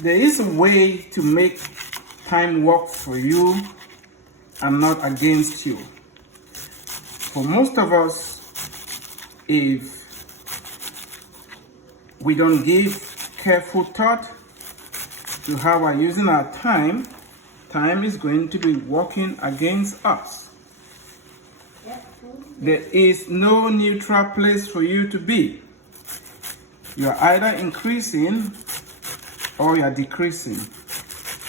There is a way to make time work for you and not against you. For most of us, if we don't give careful thought to how we're using our time, time is going to be working against us. There is no neutral place for you to be. You are either increasing or you are decreasing.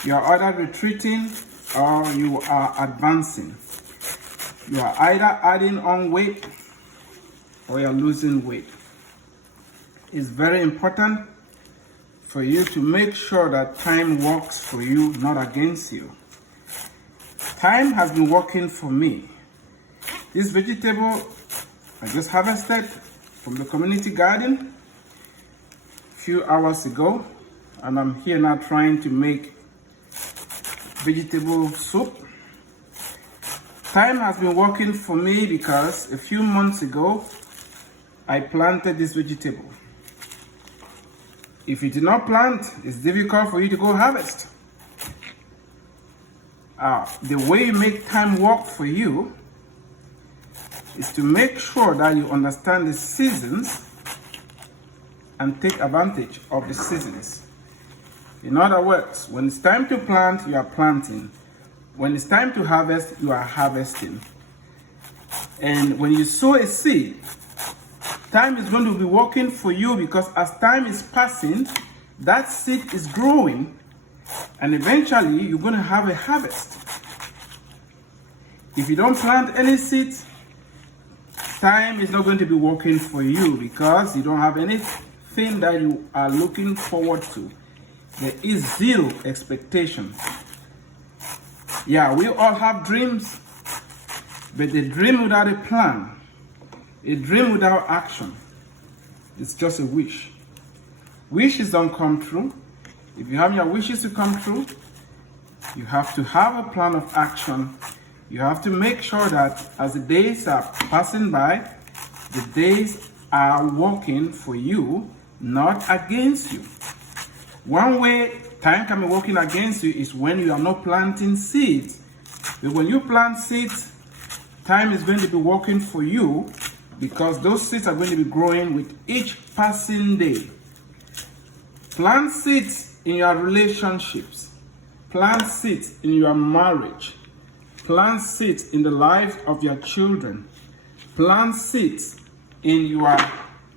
You are either retreating or you are advancing. You are either adding on weight or you are losing weight. It's very important for you to make sure that time works for you, not against you. Time has been working for me. This vegetable I just harvested from the community garden a few hours ago, and I'm here now trying to make vegetable soup. Time has been working for me because a few months ago I planted this vegetable. If you did not plant, it's difficult for you to go harvest. The way you make time work for you is to make sure that you understand the seasons and take advantage of the seasons. In other words, when it's time to plant, you are planting. When it's time to harvest, you are harvesting. And when you sow a seed, time is going to be working for you, because as time is passing, that seed is growing, and eventually you're going to have a harvest. If you don't plant any seeds, time is not going to be working for you, because you don't have anything that you are looking forward to. There is zero expectation. Yeah, we all have dreams, but a dream without a plan, a dream without action, it's just a wish. Wishes don't come true. If you have your wishes to come true, you have to have a plan of action. You have to make sure that as the days are passing by, the days are working for you, not against you. One way time can be working against you is when you are not planting seeds. But when you plant seeds, time is going to be working for you, because those seeds are going to be growing with each passing day. Plant seeds in your relationships. Plant seeds in your marriage. Plant seeds in the lives of your children. Plant seeds in your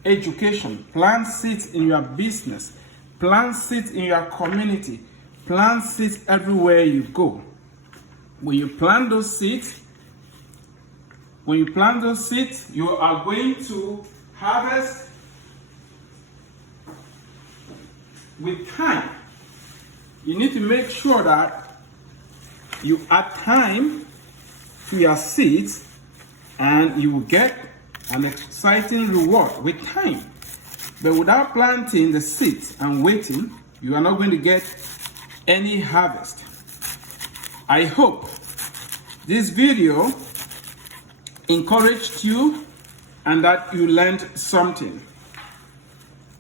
education. Plant seeds in your business. Plant seeds in your community. Plant seeds everywhere you go. When you plant those seeds, you are going to harvest with time. You need to make sure that you add time to your seeds, and you will get an exciting reward with time. But without planting the seeds and waiting, you are not going to get any harvest. I hope this video encouraged you and that you learned something.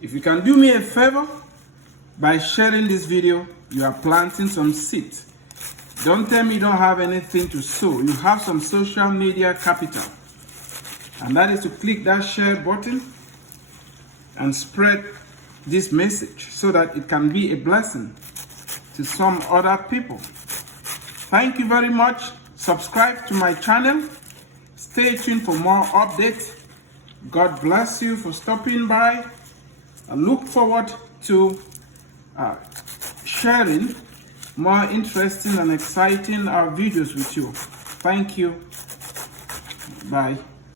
If you can do me a favor by sharing this video, you are planting some seeds. Don't tell me you don't have anything to sow. You have some social media capital, and that is to click that share button and spread this message so that it can be a blessing to some other people. Thank you very much. Subscribe to my channel. Stay tuned for more updates. God bless you for stopping by. I look forward to sharing more interesting and exciting videos with you. Thank you. Bye.